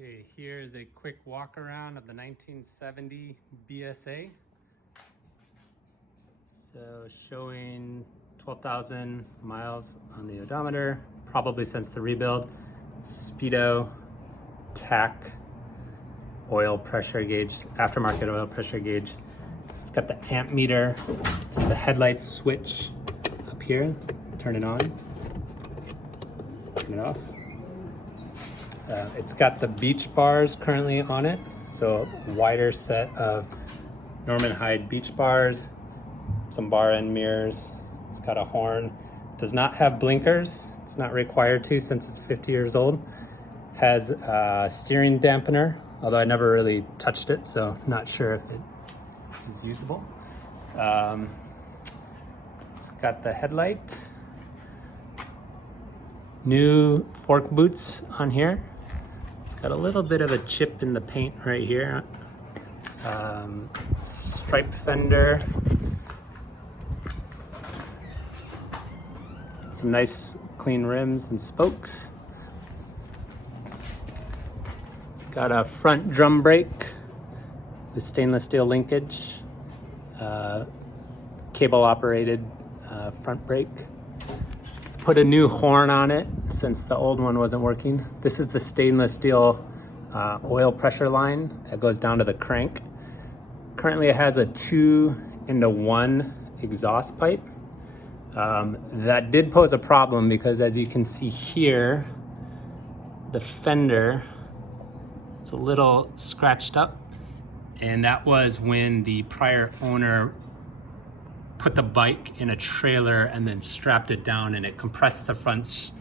Okay, here is a quick walk around of the 1970 BSA. So showing 12,000 miles on the odometer, probably since the rebuild. Speedo, tack, oil pressure gauge, aftermarket oil pressure gauge. It's got the amp meter. There's a headlight switch up here. Turn it on, turn it off. It's got the beach bars currently on it, so a wider set of Norman Hyde beach bars, some bar end mirrors. It's got a horn. Does not have blinkers. It's not required to since it's 50 years old. Has a steering dampener, although I never really touched it, so not sure if it is usable. It's got the headlight. New fork boots on here. It's got a little bit of a chip in the paint right here. Striped fender. Some nice clean rims and spokes. Got a front drum brake with stainless steel linkage. Cable operated front brake. Put a new horn on it since the old one wasn't working. This is the stainless steel oil pressure line that goes down to the crank. Currently it has a 2-in-1 exhaust pipe. That did pose a problem because, as you can see here, the fender is a little scratched up, and that was when the prior owner put the bike in a trailer and then strapped it down, and it compressed the front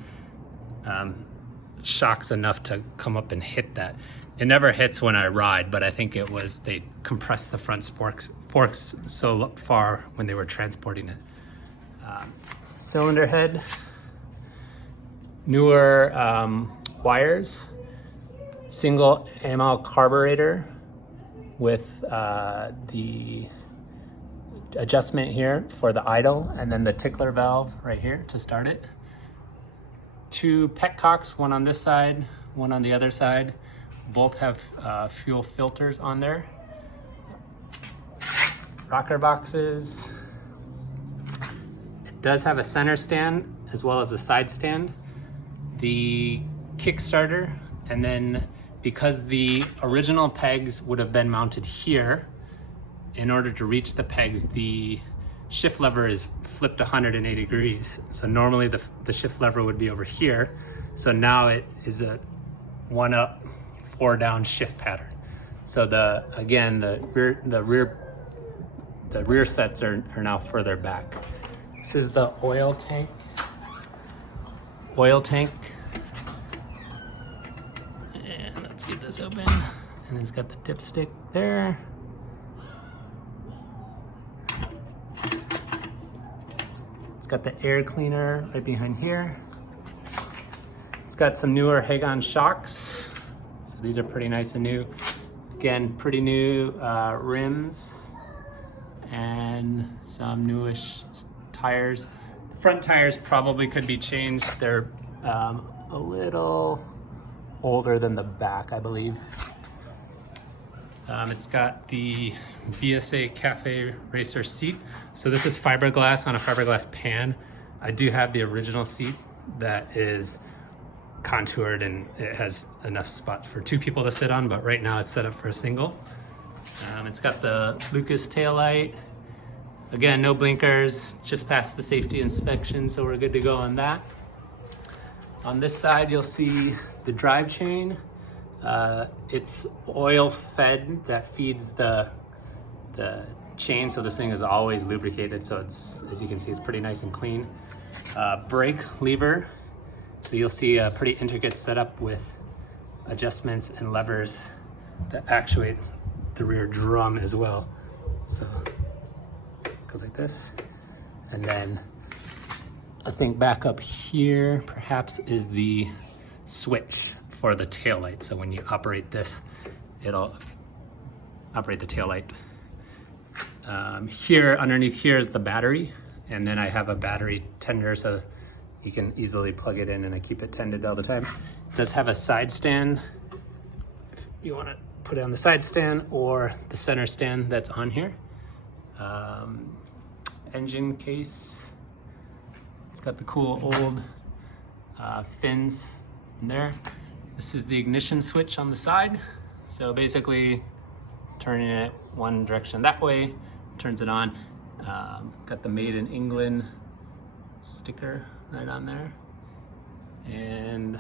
shocks enough to come up and hit that. It never hits when I ride, but I think it was they compressed the front forks so far when they were transporting it. Cylinder head, newer wires, single ammo carburetor with the adjustment here for the idle, and then the tickler valve right here to start it. 2 petcocks, one on this side, one on the other side. Both have fuel filters on there. Rocker boxes. It does have a center stand as well as a side stand. The Kickstarter, and then because the original pegs would have been mounted here, in order to reach the pegs, the shift lever is flipped 180 degrees. So normally the shift lever would be over here. So now it is a 1 up, 4 down shift pattern. So the rear sets are now further back. This is the oil tank. And let's get this open. And it's got the dipstick there. It's got the air cleaner right behind here. It's got some newer Hagon shocks. So these are pretty nice and new. Again, pretty new rims and some newish tires. The front tires probably could be changed. They're a little older than the back, I believe. It's got the BSA Cafe Racer seat. So this is fiberglass on a fiberglass pan. I do have the original seat that is contoured, and it has enough spots for 2 people to sit on, but right now it's set up for a single. It's got the Lucas taillight. Again, no blinkers, just passed the safety inspection, so we're good to go on that. On this side, you'll see the drive chain. It's oil fed that feeds the chain, so this thing is always lubricated, so it's, as you can see, it's pretty nice and clean. Brake lever, so you'll see a pretty intricate setup with adjustments and levers that actuate the rear drum as well. So it goes like this, and then I think back up here perhaps is the switch for the taillight. So when you operate this, it'll operate the taillight. Here, underneath here is the battery, and then I have a battery tender so you can easily plug it in, and I keep it tended all the time. It does have a side stand you want to put it on the side stand or the center stand that's on here. Engine case. It's got the cool old fins in there. This is the ignition switch on the side. So basically turning it one direction that way, turns it on. Got the Made in England sticker right on there. And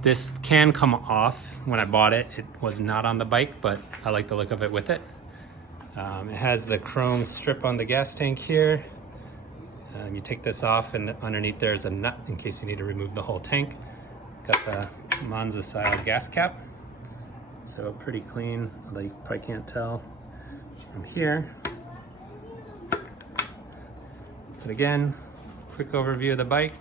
this can come off. When I bought it, it was not on the bike, but I like the look of it with it. It has the chrome strip on the gas tank here. You take this off and underneath there's a nut in case you need to remove the whole tank. Got the Monza style gas cap. So pretty clean, although you probably can't tell from here. But again, quick overview of the bike.